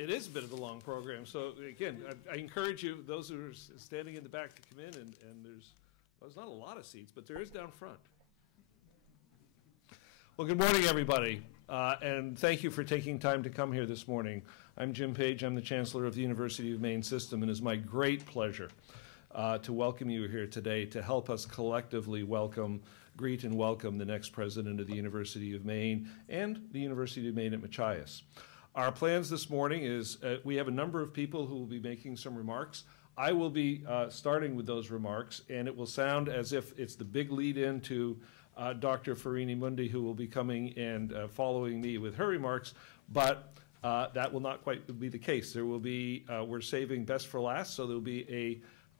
It is a bit of a long program, so again, I encourage you, those who are standing in the back, to come in, and there's not a lot of seats, but there is down front. Well, good morning, everybody, and thank you for taking time to come here this morning. I'm Jim Page. I'm the Chancellor of the University of Maine System, and it is my great pleasure to welcome you here today to help us collectively greet and welcome the next president of the University of Maine and the University of Maine at Machias. Our plans this morning is we have a number of people who will be making some remarks. I will be starting with those remarks, and it will sound as if it's the big lead-in to Dr. Mundy, who will be coming and following me with her remarks, but that will not quite be the case. There will be, we're saving best for last, so there will be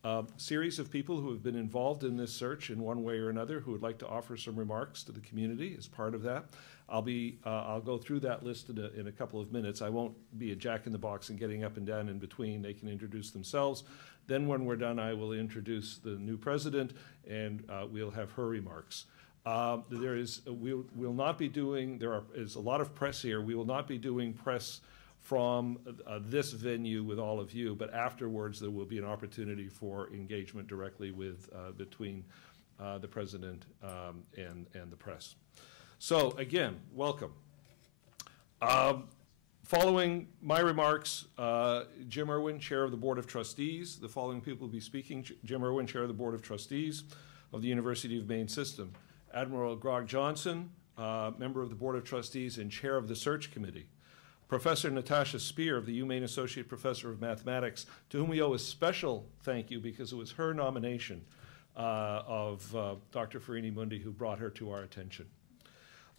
a series of people who have been involved in this search in one way or another who would like to offer some remarks to the community as part of that. I'll go through that list in a couple of minutes. I won't be a jack in the box and getting up and down in between. They can introduce themselves. Then when we're done, I will introduce the new president, and we'll have her remarks. We'll not be doing, there is a lot of press here. We will not be doing press from this venue with all of you, but afterwards there will be an opportunity for engagement directly with between the president and the press. So again, welcome. Following my remarks, Jim Irwin, Chair of the Board of Trustees. The following people will be speaking. Jim Irwin, Chair of the Board of Trustees of the University of Maine System. Admiral Grog Johnson, member of the Board of Trustees and Chair of the Search Committee. Professor Natasha Spear of the UMaine Associate Professor of Mathematics, to whom we owe a special thank you because it was her nomination of Dr. Mundy who brought her to our attention.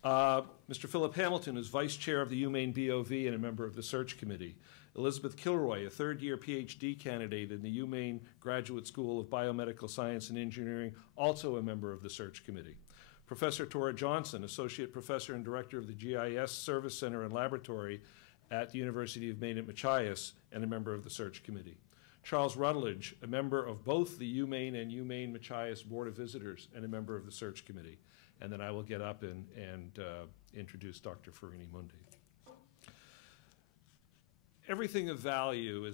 Mr. Philip Hamilton is Vice Chair of the UMaine BOV and a member of the Search Committee. Elizabeth Kilroy, a third-year PhD candidate in the UMaine Graduate School of Biomedical Science and Engineering, also a member of the Search Committee. Professor Tora Johnson, Associate Professor and Director of the GIS Service Center and Laboratory at the University of Maine at Machias, and a member of the Search Committee. Charles Rutledge, a member of both the UMaine and UMaine Machias Board of Visitors, and a member of the Search Committee. And then I will get up and introduce Dr. Mundy. Everything of value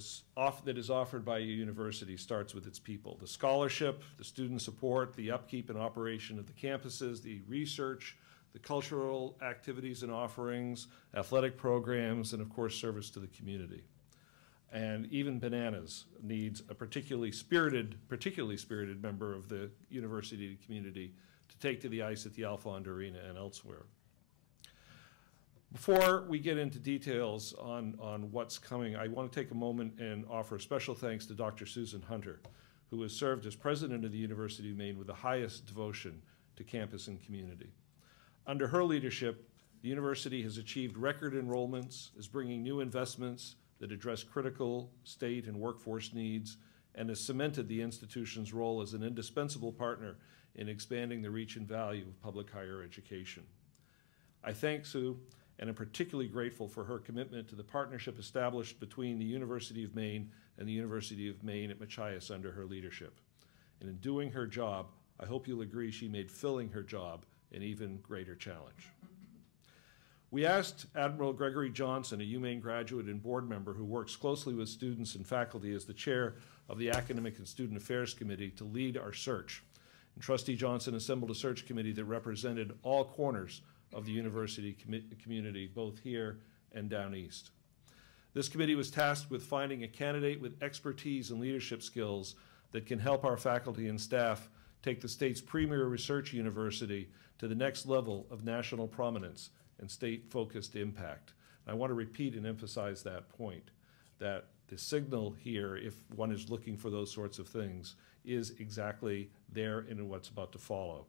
that is offered by a university starts with its people. The scholarship, the student support, the upkeep and operation of the campuses, the research, the cultural activities and offerings, athletic programs, and of course service to the community. And even Bananas needs a particularly spirited member of the university community to take to the ice at the Alfond Arena and elsewhere. Before we get into details on what's coming, I want to take a moment and offer special thanks to Dr. Susan Hunter, who has served as president of the University of Maine with the highest devotion to campus and community. Under her leadership, the university has achieved record enrollments, is bringing new investments that address critical state and workforce needs, and has cemented the institution's role as an indispensable partner in expanding the reach and value of public higher education. I thank Sue, and am particularly grateful for her commitment to the partnership established between the University of Maine and the University of Maine at Machias under her leadership. And in doing her job, I hope you'll agree she made filling her job an even greater challenge. We asked Admiral Gregory Johnson, a UMaine graduate and board member who works closely with students and faculty as the chair of the Academic and Student Affairs Committee, to lead our search. And Trustee Johnson assembled a search committee that represented all corners of the university community, both here and down east. This committee was tasked with finding a candidate with expertise and leadership skills that can help our faculty and staff take the state's premier research university to the next level of national prominence and state-focused impact. And I want to repeat and emphasize that point, that the signal here, if one is looking for those sorts of things, is exactly there in what's about to follow.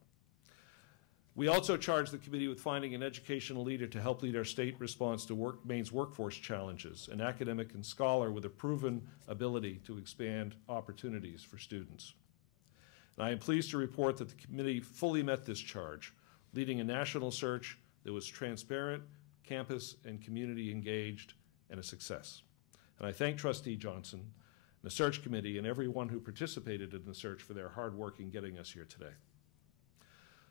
We also charged the committee with finding an educational leader to help lead our state response to Maine's workforce challenges, an academic and scholar with a proven ability to expand opportunities for students. And I am pleased to report that the committee fully met this charge, leading a national search that was transparent, campus and community engaged, and a success. And I thank Trustee Johnson, the search committee, and everyone who participated in the search for their hard work in getting us here today.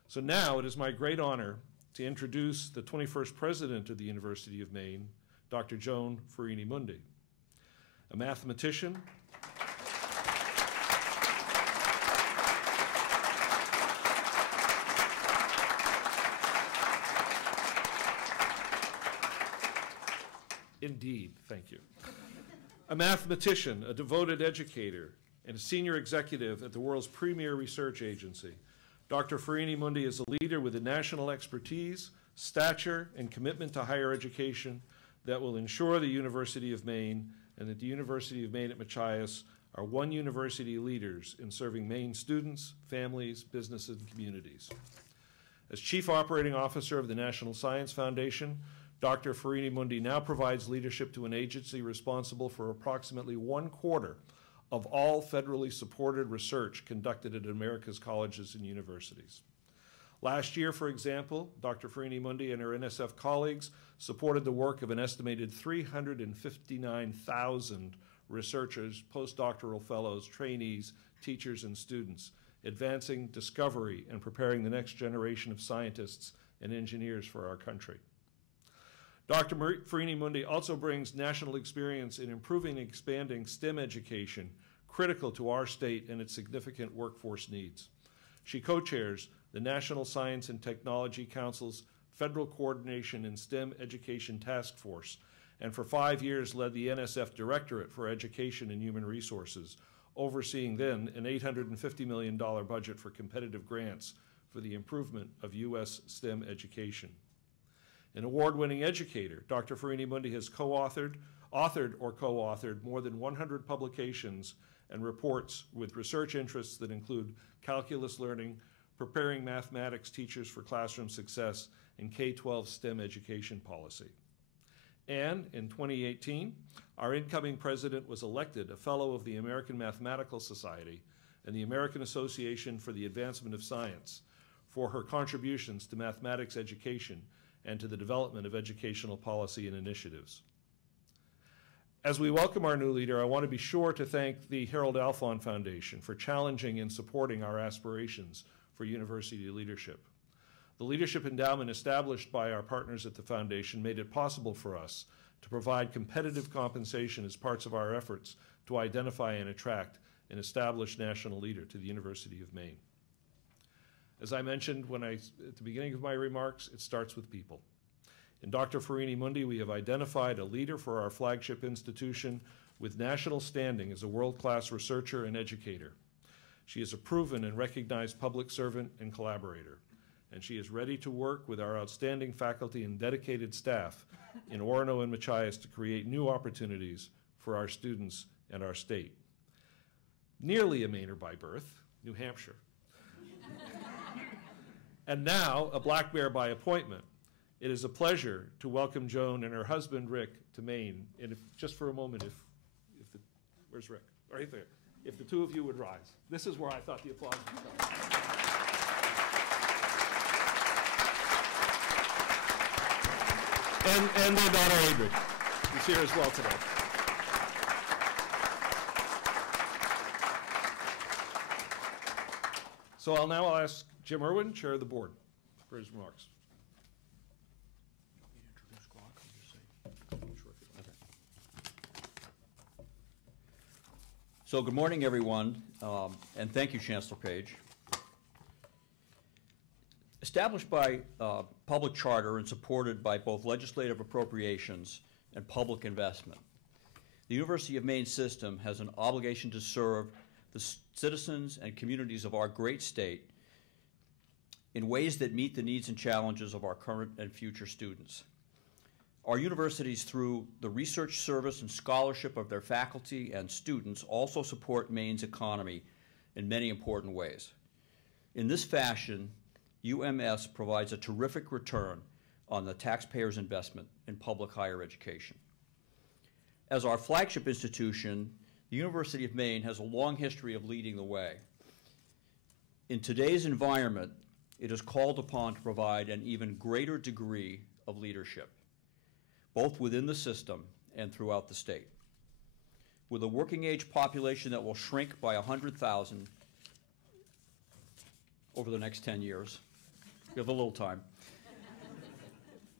So now it is my great honor to introduce the 21st president of the University of Maine, Dr. Joan Mundy. a mathematician, indeed, thank you. A mathematician, a devoted educator, and a senior executive at the world's premier research agency. Dr. Mundy is a leader with a national expertise, stature, and commitment to higher education that will ensure the University of Maine and that the University of Maine at Machias are one university leaders in serving Maine students, families, businesses, and communities. As Chief Operating Officer of the National Science Foundation, Dr. Mundy now provides leadership to an agency responsible for approximately 1/4 of all federally supported research conducted at America's colleges and universities. Last year, for example, Dr. Mundy and her NSF colleagues supported the work of an estimated 359,000 researchers, postdoctoral fellows, trainees, teachers, and students, advancing discovery and preparing the next generation of scientists and engineers for our country. Dr. Mundy also brings national experience in improving and expanding STEM education, critical to our state and its significant workforce needs. She co-chairs the National Science and Technology Council's Federal Coordination in STEM Education Task Force, and for 5 years led the NSF Directorate for Education and Human Resources, overseeing then an $850 million budget for competitive grants for the improvement of U.S. STEM education. An award-winning educator, Dr. Mundy has authored more than 100 publications and reports with research interests that include calculus learning, preparing mathematics teachers for classroom success, and K-12 STEM education policy. And in 2018, our incoming president was elected a fellow of the American Mathematical Society and the American Association for the Advancement of Science for her contributions to mathematics education and to the development of educational policy and initiatives. As we welcome our new leader, I want to be sure to thank the Harold Alfond Foundation for challenging and supporting our aspirations for university leadership. The leadership endowment established by our partners at the foundation made it possible for us to provide competitive compensation as parts of our efforts to identify and attract an established national leader to the University of Maine. As I mentioned at the beginning of my remarks, it starts with people. In Dr. Mundy, we have identified a leader for our flagship institution with national standing as a world-class researcher and educator. She is a proven and recognized public servant and collaborator, and she is ready to work with our outstanding faculty and dedicated staff in Orono and Machias to create new opportunities for our students and our state. Nearly a Mainer by birth, New Hampshire. And now, a black bear by appointment. It is a pleasure to welcome Joan and her husband, Rick, to Maine. And just for a moment, where's Rick? Right there. If the two of you would rise. This is where I thought the applause would come. And their daughter, Adrian, is here as well today. So I'll now ask Jim Irwin, Chair of the Board, for his remarks. So good morning, everyone, and thank you, Chancellor Page. Established by public charter and supported by both legislative appropriations and public investment, the University of Maine system has an obligation to serve the citizens and communities of our great state in ways that meet the needs and challenges of our current and future students. Our universities, through the research service and scholarship of their faculty and students, also support Maine's economy in many important ways. In this fashion, UMS provides a terrific return on the taxpayers' investment in public higher education. As our flagship institution, the University of Maine has a long history of leading the way. In today's environment, it is called upon to provide an even greater degree of leadership, both within the system and throughout the state. With a working age population that will shrink by 100,000 over the next 10 years, we have a little time,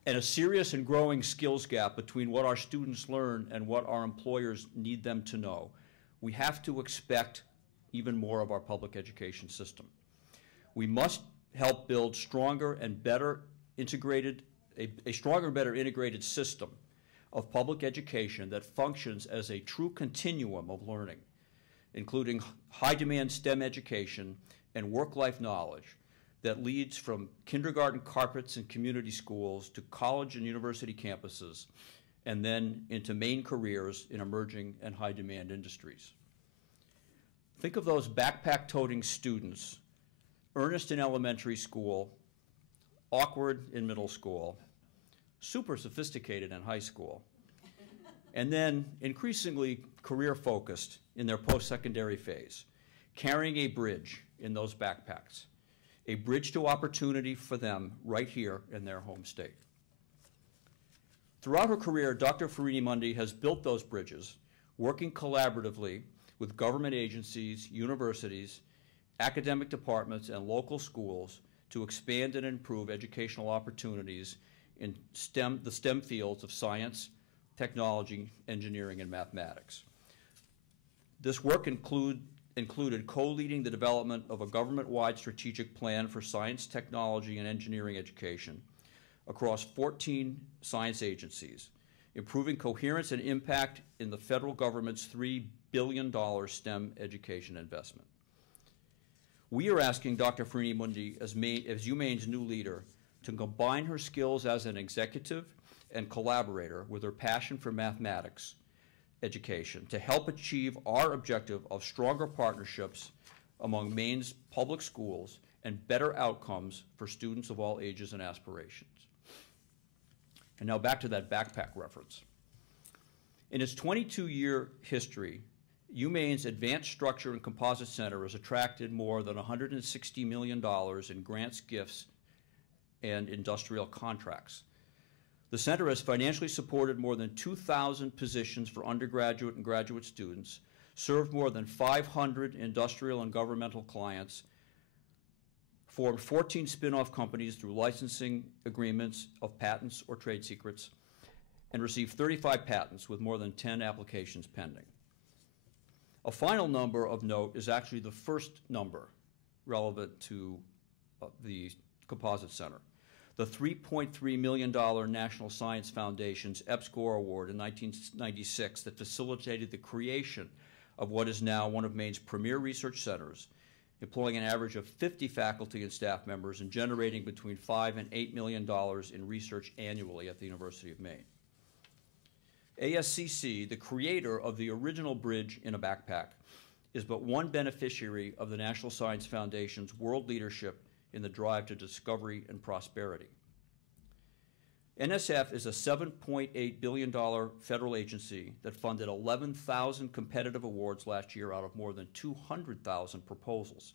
and a serious and growing skills gap between what our students learn and what our employers need them to know, we have to expect even more of our public education system. We must help build stronger and better integrated, a stronger and better integrated system of public education that functions as a true continuum of learning, including high-demand STEM education and work-life knowledge that leads from kindergarten carpets in community schools to college and university campuses, and then into Maine careers in emerging and high-demand industries. Think of those backpack-toting students, earnest in elementary school, awkward in middle school, super sophisticated in high school, and then increasingly career-focused in their post-secondary phase, carrying a bridge in those backpacks, a bridge to opportunity for them right here in their home state. Throughout her career, Dr. Farini Mundy has built those bridges, working collaboratively with government agencies, universities, academic departments, and local schools to expand and improve educational opportunities in the STEM fields of science, technology, engineering, and mathematics. This work included co-leading the development of a government-wide strategic plan for science, technology, and engineering education across 14 science agencies, improving coherence and impact in the federal government's $3 billion STEM education investment. We are asking Dr. Farini Mundy, as UMaine's new leader, to combine her skills as an executive and collaborator with her passion for mathematics education to help achieve our objective of stronger partnerships among Maine's public schools and better outcomes for students of all ages and aspirations. And now back to that backpack reference. In its 22-year history, UMaine's Advanced Structure and Composite Center has attracted more than $160 million in grants, gifts, and industrial contracts. The center has financially supported more than 2,000 positions for undergraduate and graduate students, served more than 500 industrial and governmental clients, formed 14 spin-off companies through licensing agreements of patents or trade secrets, and received 35 patents with more than 10 applications pending. A final number of note is actually the first number relevant to the Composite Center. The $3.3 million National Science Foundation's EPSCoR Award in 1996 that facilitated the creation of what is now one of Maine's premier research centers, employing an average of 50 faculty and staff members and generating between $5 and $8 million in research annually at the University of Maine. ASCC, the creator of the original bridge in a backpack, is but one beneficiary of the National Science Foundation's world leadership in the drive to discovery and prosperity. NSF is a $7.8 billion federal agency that funded 11,000 competitive awards last year out of more than 200,000 proposals.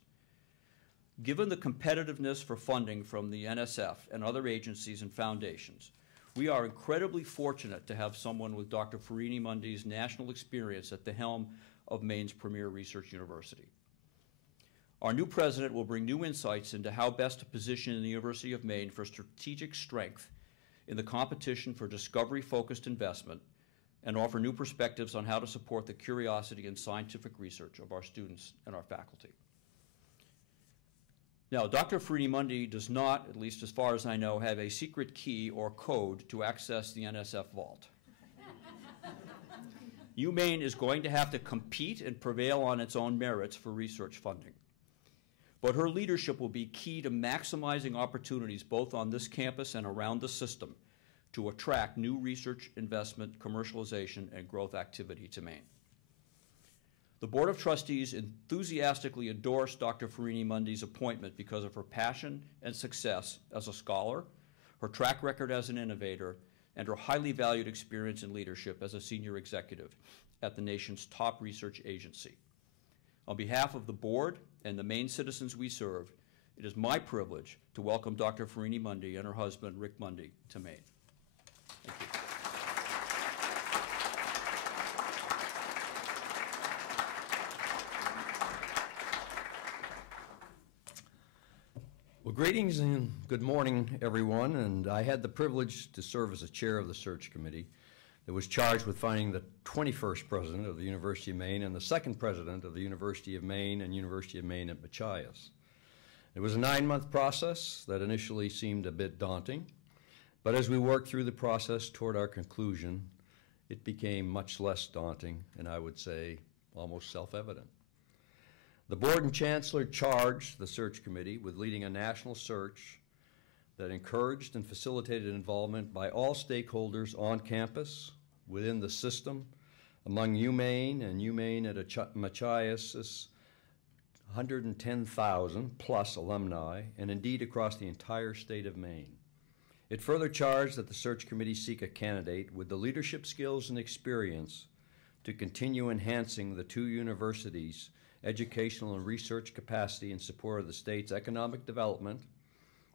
Given the competitiveness for funding from the NSF and other agencies and foundations, we are incredibly fortunate to have someone with Dr. Farini Mundy's national experience at the helm of Maine's premier research university. Our new president will bring new insights into how best to position the University of Maine for strategic strength in the competition for discovery-focused investment and offer new perspectives on how to support the curiosity and scientific research of our students and our faculty. Now, Dr. Farini Mundy does not, at least as far as I know, have a secret key or code to access the NSF vault. UMaine is going to have to compete and prevail on its own merits for research funding. But her leadership will be key to maximizing opportunities both on this campus and around the system to attract new research investment, commercialization, and growth activity to Maine. The Board of Trustees enthusiastically endorsed Dr. Farini Mundy's appointment because of her passion and success as a scholar, her track record as an innovator, and her highly valued experience in leadership as a senior executive at the nation's top research agency. On behalf of the board and the Maine citizens we serve, it is my privilege to welcome Dr. Farini Mundy and her husband, Rick Mundy, to Maine. Thank you. Well, Well, greetings and good morning, everyone. And I had the privilege to serve as the chair of the search committee that was charged with finding the 21st president of the University of Maine and the second president of the University of Maine and University of Maine at Machias. It was a 9-month process that initially seemed a bit daunting, but as we worked through the process toward our conclusion, it became much less daunting and I would say almost self-evident. The board and chancellor charged the search committee with leading a national search that encouraged and facilitated involvement by all stakeholders on campus, within the system, among UMaine and UMaine at Machias' 110,000 plus alumni, and indeed across the entire state of Maine. It further charged that the search committee seek a candidate with the leadership skills and experience to continue enhancing the two universities' educational and research capacity in support of the state's economic development,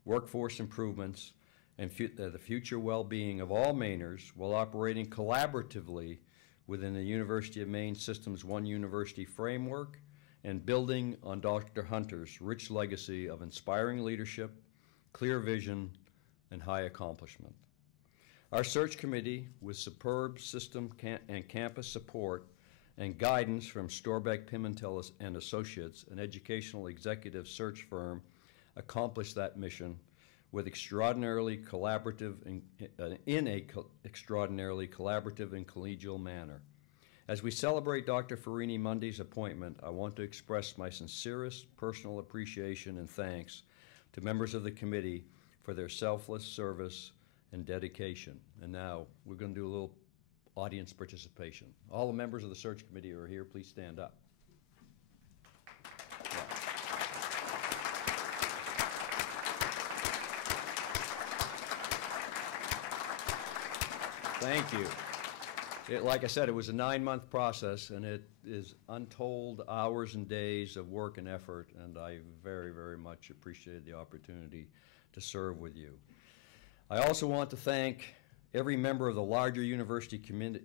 workforce improvements, and the future well-being of all Mainers while operating collaboratively within the University of Maine System's One University framework and building on Dr. Hunter's rich legacy of inspiring leadership, clear vision, and high accomplishment. Our search committee, with superb system and campus support and guidance from Storbeck Pimentel and Associates, an educational executive search firm, accomplished that mission with extraordinarily collaborative extraordinarily collaborative and collegial manner. As we celebrate Dr. Farini Mundy's appointment, I want to express my sincerest personal appreciation and thanks to members of the committee for their selfless service and dedication. And now we're going to do a little audience participation. All the members of the search committee who are here, please stand up. Thank you. Like I said, it was a 9-month process, and it is untold hours and days of work and effort, and I very, very much appreciated the opportunity to serve with you. I also want to thank every member of the larger university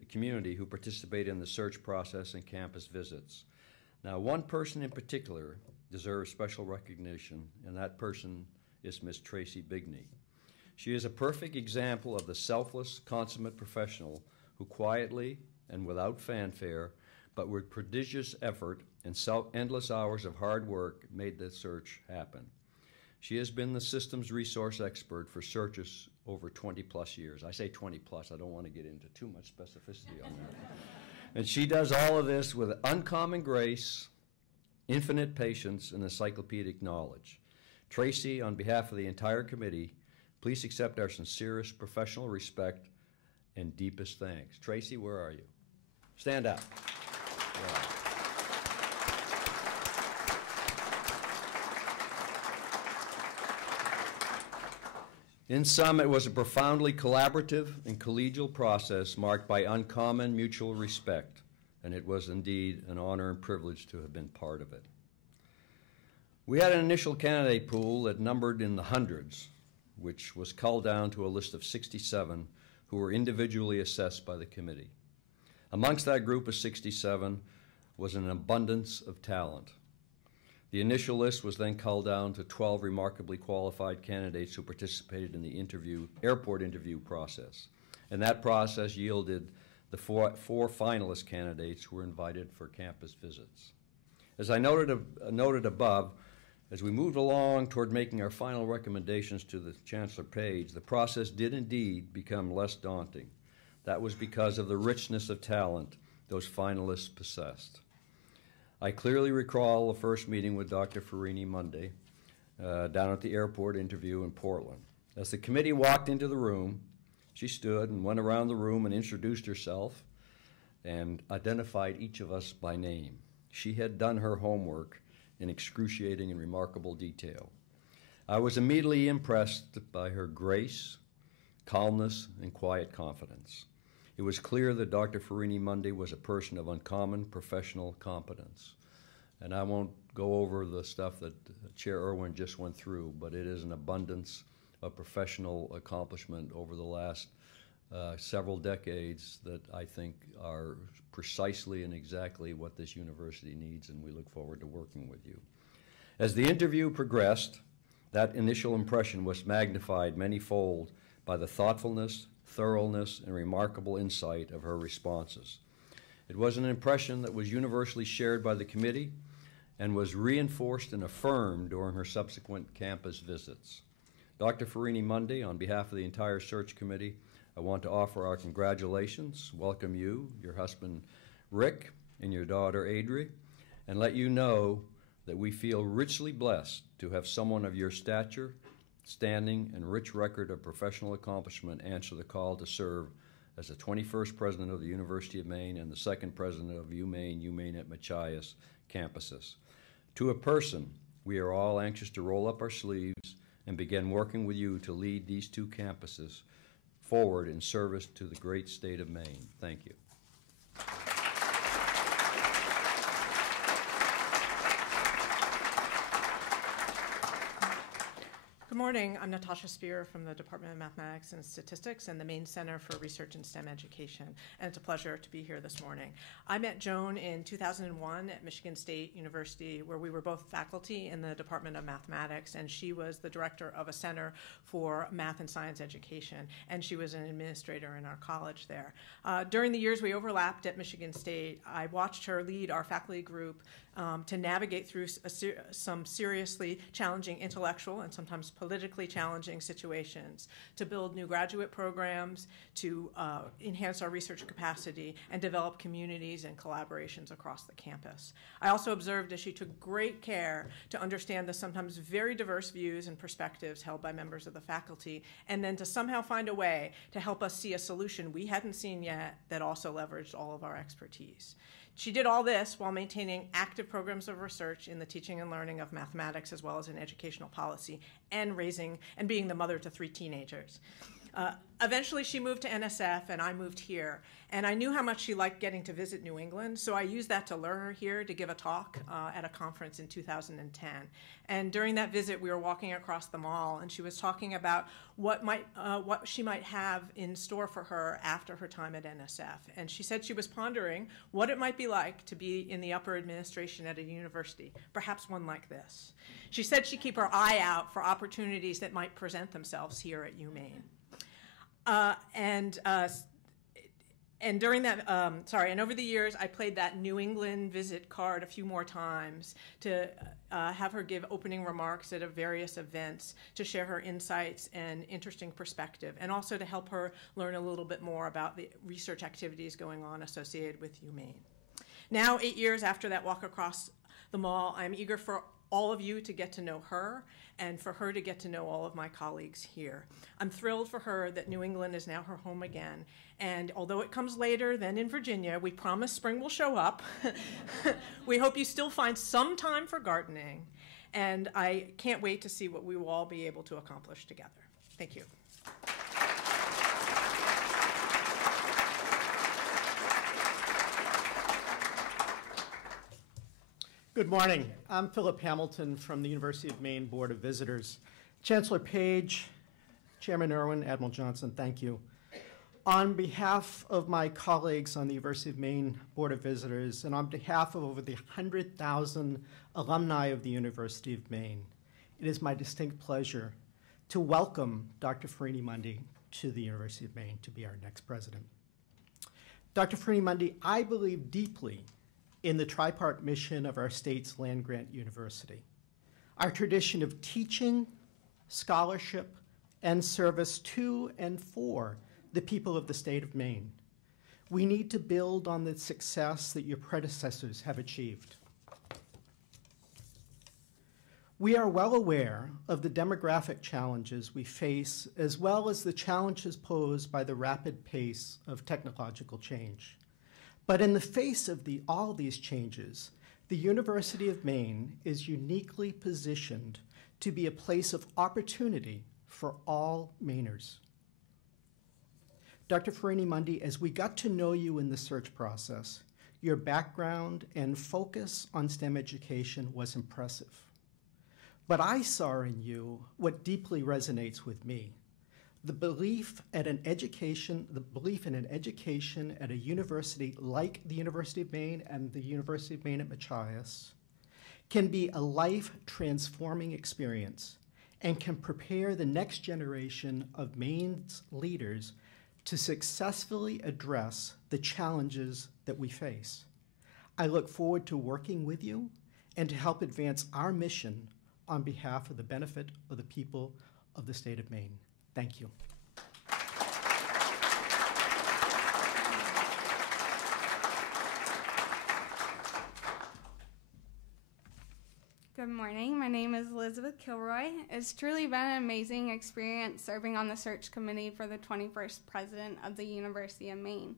community who participated in the search process and campus visits. Now, one person in particular deserves special recognition, and that person is Miss Tracy Bigney. She is a perfect example of the selfless, consummate professional who quietly and without fanfare, but with prodigious effort and endless hours of hard work, made the search happen. She has been the systems resource expert for searches over 20-plus years. I say 20-plus, I don't want to get into too much specificity on that. And she does all of this with uncommon grace, infinite patience, and encyclopedic knowledge. Tracy, on behalf of the entire committee, please accept our sincerest professional respect and deepest thanks. Tracy, where are you? Stand up. Yeah. In sum, it was a profoundly collaborative and collegial process marked by uncommon mutual respect, and it was indeed an honor and privilege to have been part of it. We had an initial candidate pool that numbered in the hundreds, which was culled down to a list of 67 who were individually assessed by the committee. Amongst that group of 67 was an abundance of talent. The initial list was then culled down to 12 remarkably qualified candidates who participated in the airport interview process. And that process yielded the four finalist candidates who were invited for campus visits. As I noted above, as we moved along toward making our final recommendations to the Chancellor Page, the process did indeed become less daunting. That was because of the richness of talent those finalists possessed. I clearly recall the first meeting with Dr. Farini Mundy down at the airport interview in Portland. As the committee walked into the room, she stood and went around the room and introduced herself and identified each of us by name. She had done her homework in excruciating and remarkable detail. I was immediately impressed by her grace, calmness, and quiet confidence. It was clear that Dr. Farini Mundy was a person of uncommon professional competence. And I won't go over the stuff that Chair Irwin just went through, but it is an abundance of professional accomplishment over the last several decades that I think are precisely and exactly what this university needs, and we look forward to working with you. As the interview progressed, That initial impression was magnified many-fold by the thoughtfulness, thoroughness, and remarkable insight of her responses. It was an impression that was universally shared by the committee and was reinforced and affirmed during her subsequent campus visits. Dr. Mundy, on behalf of the entire search committee, I want to offer our congratulations, welcome you, your husband Rick, and your daughter Adri, and let you know that we feel richly blessed to have someone of your stature, standing, and rich record of professional accomplishment answer the call to serve as the 21st president of the University of Maine and the second president of UMaine at Machias campuses. To a person, we are all anxious to roll up our sleeves and begin working with you to lead these two campuses forward in service to the great state of Maine. Thank you. Good morning. I'm Natasha Spear from the Department of Mathematics and Statistics and the Maine Center for Research in STEM Education, and it's a pleasure to be here this morning. I met Joan in 2001 at Michigan State University, where we were both faculty in the Department of Mathematics, and she was the director of a center for math and science education, and she was an administrator in our college there. During the years we overlapped at Michigan State, I watched her lead our faculty group to navigate through some seriously challenging intellectual and sometimes politically challenging situations, to build new graduate programs, to enhance our research capacity, and develop communities and collaborations across the campus. I also observed as she took great care to understand the sometimes very diverse views and perspectives held by members of the faculty, and then to somehow find a way to help us see a solution we hadn't seen yet that also leveraged all of our expertise. She did all this while maintaining active programs of research in the teaching and learning of mathematics as well as in educational policy, and raising and being the mother to 3 teenagers. Eventually she moved to NSF and I moved here, and I knew how much she liked getting to visit New England, so I used that to lure her here to give a talk at a conference in 2010. And during that visit we were walking across the mall, and she was talking about what she might have in store for her after her time at NSF. And she said she was pondering what it might be like to be in the upper administration at a university, perhaps one like this. She said she'd keep her eye out for opportunities that might present themselves here at UMaine. And during that, and over the years, I played that New England visit card a few more times to have her give opening remarks at various events, to share her insights and interesting perspective, and also to help her learn a little bit more about the research activities going on associated with UMaine. Now, 8 years after that walk across the mall, I'm eager for all of you to get to know her and for her to get to know all of my colleagues here. I'm thrilled for her that New England is now her home again. And although it comes later than in Virginia, we promise spring will show up. We hope you still find some time for gardening. And I can't wait to see what we will all be able to accomplish together. Thank you. Good morning. I'm Philip Hamilton from the University of Maine Board of Visitors. Chancellor Page, Chairman Irwin, Admiral Johnson, thank you. On behalf of my colleagues on the University of Maine Board of Visitors, and on behalf of over the 100,000 alumni of the University of Maine, it is my distinct pleasure to welcome Dr. Mundy to the University of Maine to be our next president. Dr. Mundy, I believe deeply in the tripart mission of our state's land-grant university. Our tradition of teaching, scholarship, and service to and for the people of the state of Maine. We need to build on the success that your predecessors have achieved. We are well aware of the demographic challenges we face, as well as the challenges posed by the rapid pace of technological change. But in the face of all these changes, the University of Maine is uniquely positioned to be a place of opportunity for all Mainers. Dr. Mundy, as we got to know you in the search process, your background and focus on STEM education was impressive. But I saw in you what deeply resonates with me. The belief in an education at a university like the University of Maine and the University of Maine at Machias can be a life-transforming experience and can prepare the next generation of Maine's leaders to successfully address the challenges that we face. I look forward to working with you and to help advance our mission on behalf of the benefit of the people of the state of Maine. Thank you. Good morning. My name is Elizabeth Kilroy. It's truly been an amazing experience serving on the search committee for the 21st president of the University of Maine.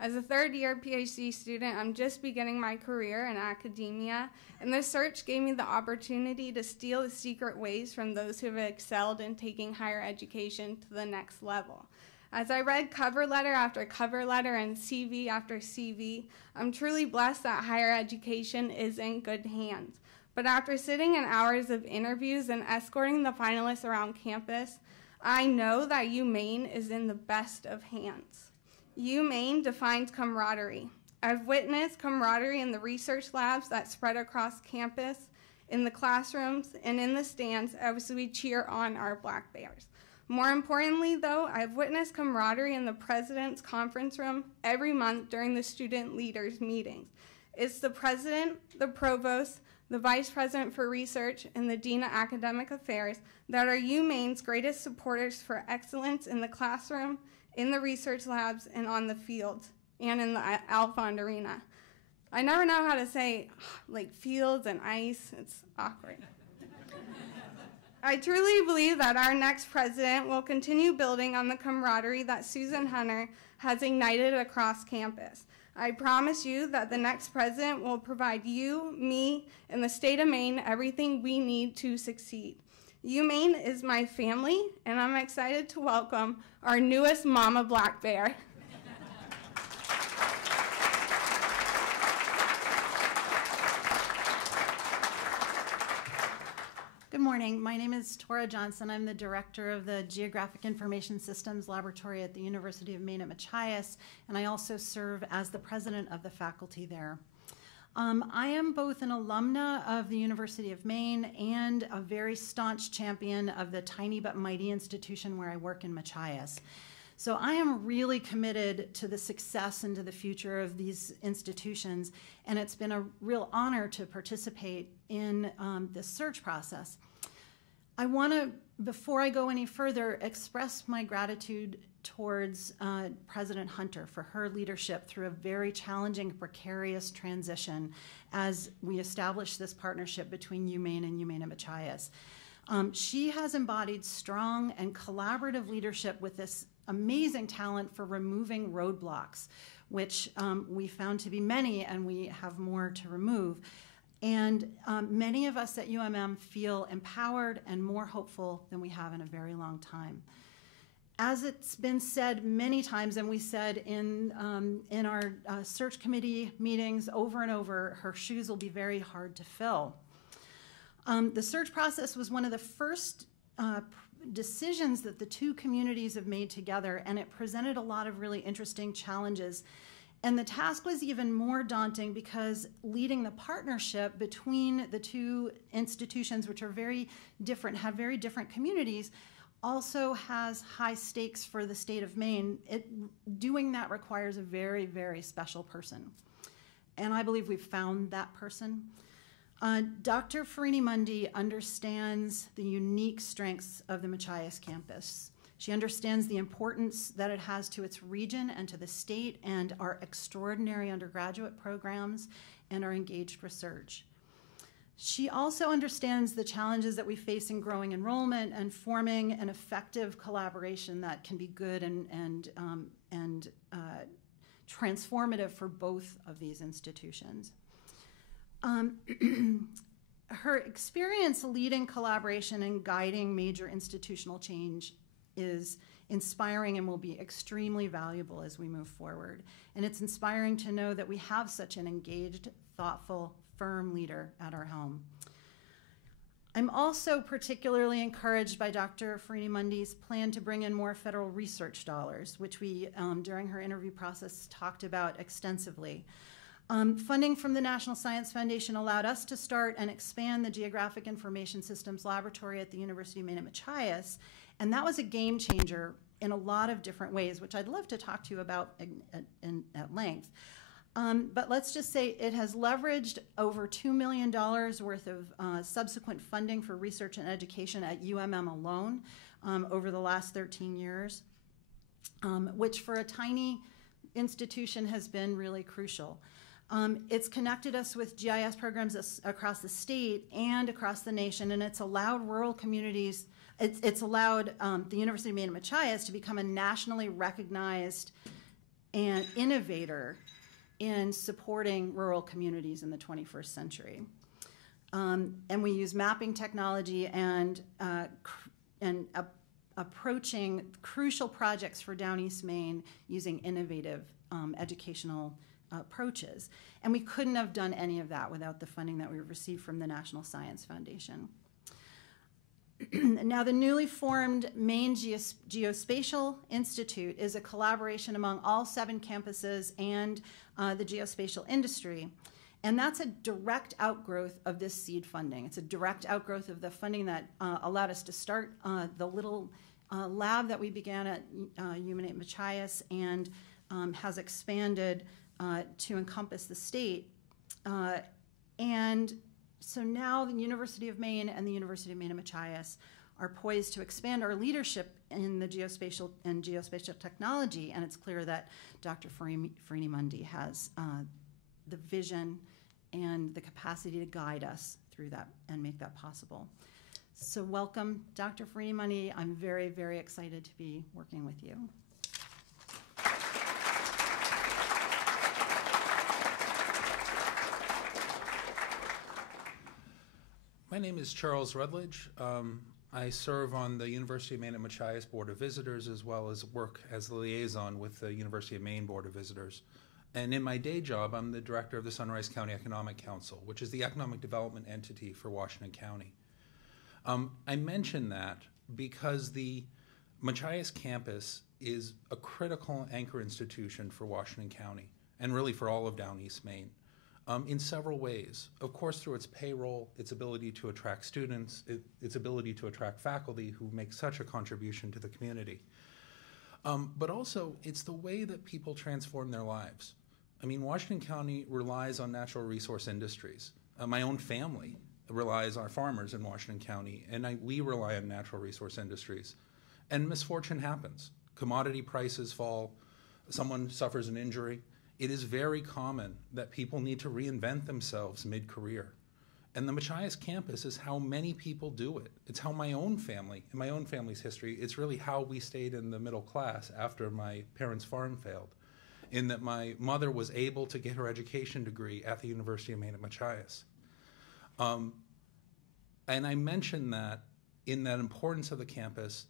As a third-year PhD student, I'm just beginning my career in academia, and this search gave me the opportunity to steal the secret ways from those who have excelled in taking higher education to the next level. As I read cover letter after cover letter and CV after CV, I'm truly blessed that higher education is in good hands. But after sitting in hours of interviews and escorting the finalists around campus, I know that UMaine is in the best of hands. UMaine defines camaraderie. I've witnessed camaraderie in the research labs that spread across campus, in the classrooms, and in the stands as we cheer on our Black Bears. More importantly, though, I've witnessed camaraderie in the president's conference room every month during the student leaders' meetings. It's the president, the provost, the vice president for research, and the dean of academic affairs that are UMaine's greatest supporters for excellence in the classroom, in the research labs, and on the fields, and in the Alfond Arena. I never know how to say, like, fields and ice. It's awkward. I truly believe that our next president will continue building on the camaraderie that Susan Hunter has ignited across campus. I promise you that the next president will provide you, me, and the state of Maine everything we need to succeed. UMaine is my family, and I'm excited to welcome our newest Mama Black Bear. Good morning. My name is Tora Johnson. I'm the director of the Geographic Information Systems Laboratory at the University of Maine at Machias, and I also serve as the president of the faculty there. I am both an alumna of the University of Maine and a very staunch champion of the tiny but mighty institution where I work in Machias. So I am really committed to the success and to the future of these institutions, and it's been a real honor to participate in this search process. I want to, before I go any further, express my gratitude towards President Hunter for her leadership through a very challenging, precarious transition as we establish this partnership between UMaine and UMaine at Machias. She has embodied strong and collaborative leadership with this amazing talent for removing roadblocks, which we found to be many, and we have more to remove. And many of us at UMM feel empowered and more hopeful than we have in a very long time. As it's been said many times, and we said in our search committee meetings over and over, her shoes will be very hard to fill. The search process was one of the first decisions that the two communities have made together, and it presented a lot of really interesting challenges. And the task was even more daunting because leading the partnership between the two institutions, which are very different, have very different communities, also has high stakes for the state of Maine. Doing that requires a very, very special person. And I believe we've found that person. Dr. Mundy understands the unique strengths of the Machias campus. She understands the importance that it has to its region and to the state and our extraordinary undergraduate programs and our engaged research. She also understands the challenges that we face in growing enrollment and forming an effective collaboration that can be good and transformative for both of these institutions. Her experience leading collaboration and guiding major institutional change is inspiring and will be extremely valuable as we move forward. And it's inspiring to know that we have such an engaged, thoughtful, firm leader at our helm. I'm also particularly encouraged by Dr. Mundy's plan to bring in more federal research dollars, which we, during her interview process, talked about extensively. Funding from the National Science Foundation allowed us to start and expand the Geographic Information Systems Laboratory at the University of Maine at Machias, and that was a game changer in a lot of different ways, which I'd love to talk to you about at length. But let's just say it has leveraged over $2 million worth of subsequent funding for research and education at UMM alone over the last 13 years, which for a tiny institution has been really crucial. It's connected us with GIS programs across the state and across the nation, and it's allowed rural communities, it's allowed the University of Maine at Machias to become a nationally recognized and innovator in supporting rural communities in the 21st century. And we use mapping technology and approaching crucial projects for Down East Maine using innovative educational approaches. And we couldn't have done any of that without the funding that we received from the National Science Foundation. Now, the newly formed Maine Geospatial Institute is a collaboration among all 7 campuses and the geospatial industry. And that's a direct outgrowth of this seed funding. It's a direct outgrowth of the funding that allowed us to start the little lab that we began at UMaine at Machias and has expanded to encompass the state. And so now the University of Maine and the University of Maine at Machias are poised to expand our leadership in the geospatial and geospatial technology, and it's clear that Dr. Farini Mundy has the vision and the capacity to guide us through that and make that possible. So welcome, Dr. Farini Mundy. I'm very, very excited to be working with you. My name is Charles Rutledge. I serve on the University of Maine at Machias Board of Visitors, as well as work as the liaison with the University of Maine Board of Visitors. And in my day job, I'm the director of the Sunrise County Economic Council, which is the economic development entity for Washington County. I mention that because the Machias campus is a critical anchor institution for Washington County, and really for all of Down East Maine. In several ways. Of course, through its payroll, its ability to attract students, its ability to attract faculty who make such a contribution to the community. But also, it's the way that people transform their lives. I mean, Washington County relies on natural resource industries. My own family relies on farmers in Washington County, and we rely on natural resource industries. And misfortune happens. Commodity prices fall, someone suffers an injury. It is very common that people need to reinvent themselves mid-career. And the Machias campus is how many people do it. It's how my own family, in my own family's history, it's really how we stayed in the middle class after my parents' farm failed, in that my mother was able to get her education degree at the University of Maine at Machias. And I mention that in that importance of the campus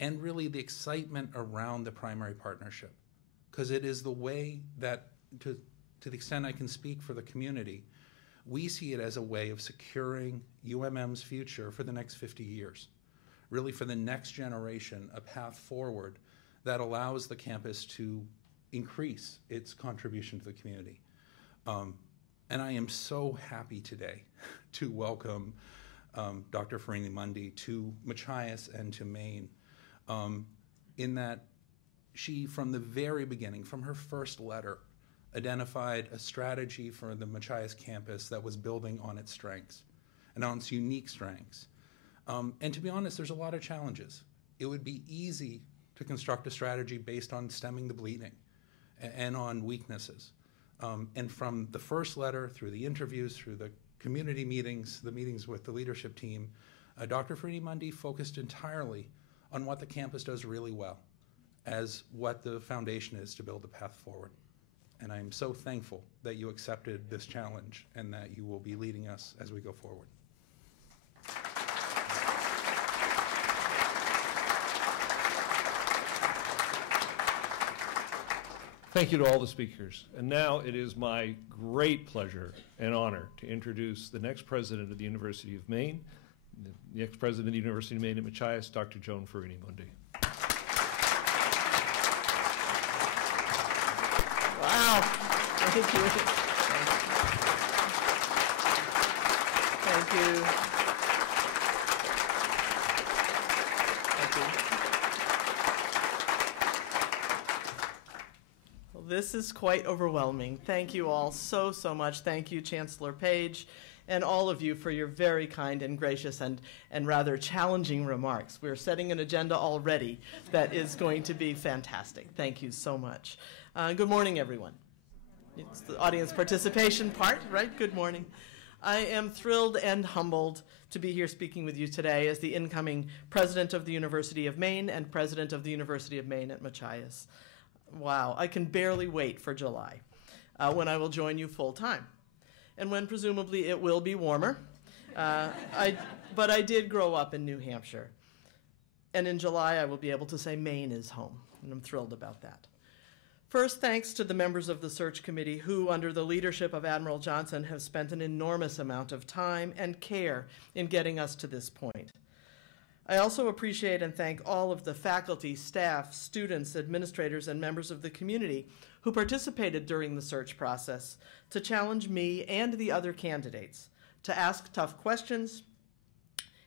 and really the excitement around the primary partnership. Because it is the way that, to the extent I can speak for the community, we see it as a way of securing UMM's future for the next 50 years. Really for the next generation, a path forward that allows the campus to increase its contribution to the community. And I am so happy today to welcome Dr. Farini Mundy to Machias and to Maine, in that she, from the very beginning, from her first letter, identified a strategy for the Machias campus that was building on its strengths and on its unique strengths. And to be honest, there's a lot of challenges. It would be easy to construct a strategy based on stemming the bleeding and on weaknesses. And from the first letter, through the interviews, through the community meetings, the meetings with the leadership team, Dr. Farini Mundy focused entirely on what the campus does really well, as what the foundation is to build a path forward. And I am so thankful that you accepted this challenge and that you will be leading us as we go forward. Thank you to all the speakers. And now it is my great pleasure and honor to introduce the next president of the University of Maine, the next president of the University of Maine at Machias, Dr. Joan Farini Mundy. Wow. Thank you. this is quite overwhelming. Thank you all so much. Thank you, Chancellor Page, and all of you for your very kind and gracious and rather challenging remarks. We're setting an agenda already that is going to be fantastic. Thank you so much. Good morning, everyone. It's the audience participation part, right? Good morning. I am thrilled and humbled to be here speaking with you today as the incoming president of the University of Maine and president of the University of Maine at Machias. Wow, I can barely wait for July, when I will join you full time, and when presumably it will be warmer. But I did grow up in New Hampshire, and in July I will be able to say Maine is home, and I'm thrilled about that. First, thanks to the members of the search committee who, under the leadership of Admiral Johnson, have spent an enormous amount of time and care in getting us to this point. I also appreciate and thank all of the faculty, staff, students, administrators, and members of the community who participated during the search process to challenge me and the other candidates, to ask tough questions,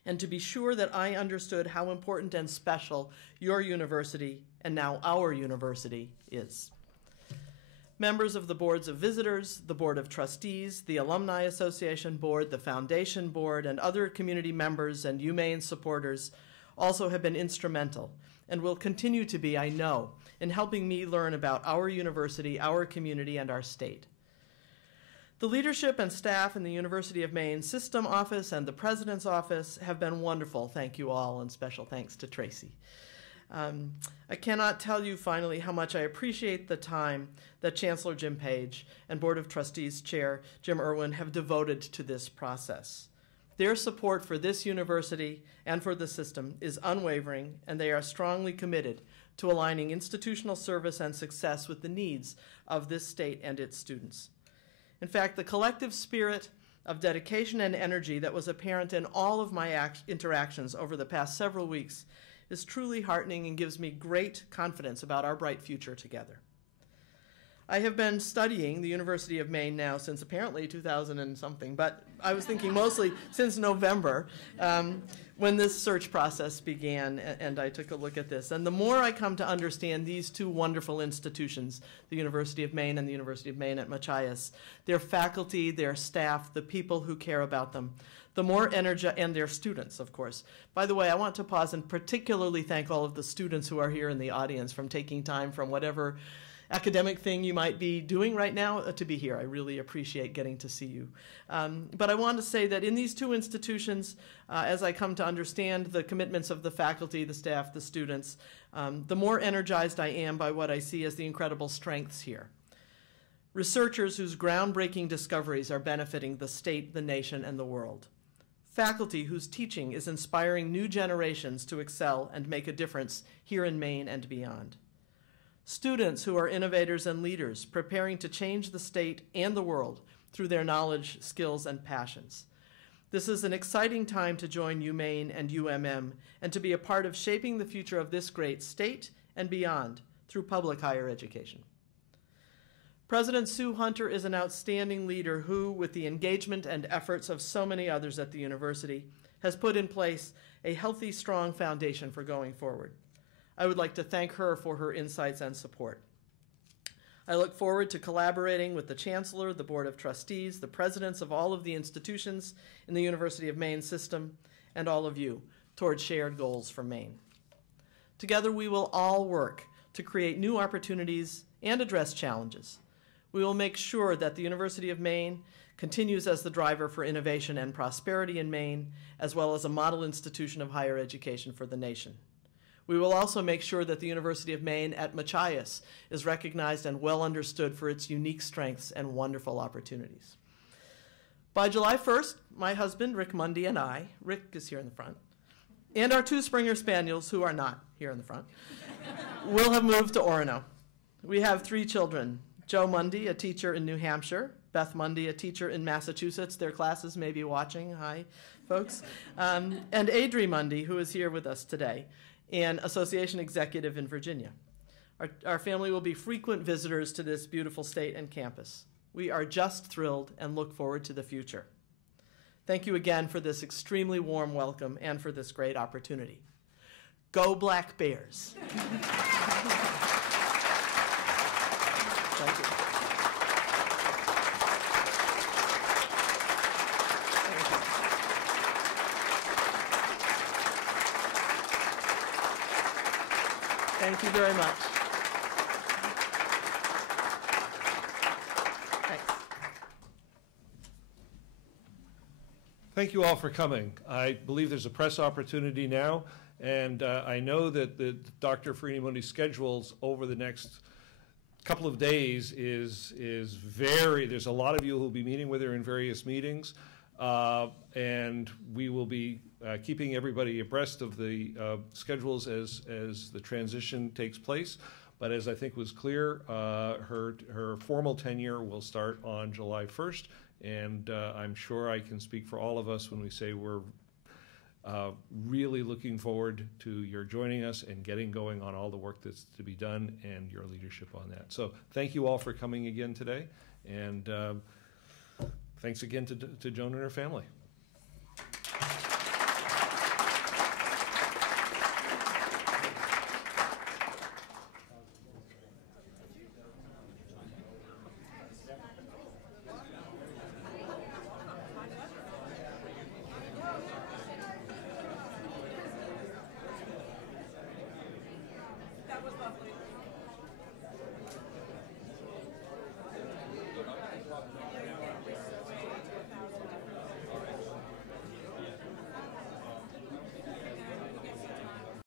and to be sure that I understood how important and special your university, and now our university, is. Members of the boards of visitors, the Board of Trustees, the Alumni Association Board, the Foundation Board, and other community members and UMaine supporters also have been instrumental and will continue to be, I know, in helping me learn about our university, our community, and our state. The leadership and staff in the University of Maine System Office and the President's Office have been wonderful. Thank you all, and special thanks to Tracy. I cannot tell you finally how much I appreciate the time that Chancellor Jim Page and Board of Trustees Chair Jim Irwin have devoted to this process. Their support for this university and for the system is unwavering, and they are strongly committed to aligning institutional service and success with the needs of this state and its students. In fact, the collective spirit of dedication and energy that was apparent in all of my interactions over the past several weeks is truly heartening and gives me great confidence about our bright future together. I have been studying the University of Maine now since apparently 2000 and something, but I was thinking mostly since November when this search process began, and I took a look at this. And the more I come to understand these two wonderful institutions, the University of Maine and the University of Maine at Machias, their faculty, their staff, the people who care about them, the more energy, and their students, of course. By the way, I want to pause and particularly thank all of the students who are here in the audience from taking time from whatever academic thing you might be doing right now to be here. I really appreciate getting to see you. But I want to say that in these two institutions, as I come to understand the commitments of the faculty, the staff, the students, the more energized I am by what I see as the incredible strengths here. Researchers whose groundbreaking discoveries are benefiting the state, the nation, and the world. Faculty whose teaching is inspiring new generations to excel and make a difference here in Maine and beyond. Students who are innovators and leaders, preparing to change the state and the world through their knowledge, skills, and passions. This is an exciting time to join UMaine and UMM and to be a part of shaping the future of this great state and beyond through public higher education. President Sue Hunter is an outstanding leader who, with the engagement and efforts of so many others at the university, has put in place a healthy, strong foundation for going forward. I would like to thank her for her insights and support. I look forward to collaborating with the Chancellor, the Board of Trustees, the presidents of all of the institutions in the University of Maine system, and all of you towards shared goals for Maine. Together, we will all work to create new opportunities and address challenges. We will make sure that the University of Maine continues as the driver for innovation and prosperity in Maine, as well as a model institution of higher education for the nation. We will also make sure that the University of Maine at Machias is recognized and well understood for its unique strengths and wonderful opportunities. By July 1st, my husband, Rick Mundy, and I, Rick is here in the front, and our two Springer Spaniels, who are not here in the front, will have moved to Orono. We have 3 children, Joe Mundy, a teacher in New Hampshire, Beth Mundy, a teacher in Massachusetts. Their classes may be watching. Hi, folks. And Adri Mundy, who is here with us today, an association executive in Virginia. Our family will be frequent visitors to this beautiful state and campus. We are just thrilled and look forward to the future. Thank you again for this extremely warm welcome and for this great opportunity. Go Black Bears. Thank you very much. Thanks. Thank you all for coming. I believe there's a press opportunity now, and I know that Dr. Mundy's schedules over the next couple of days is very, there's a lot of you who will be meeting with her in various meetings, and we will be keeping everybody abreast of the schedules as the transition takes place. But as I think was clear, her formal tenure will start on July 1st, and I'm sure I can speak for all of us when we say we're really looking forward to your joining us and getting going on all the work that's to be done and your leadership on that. So thank you all for coming again today, and thanks again to Joan and her family. That was lovely.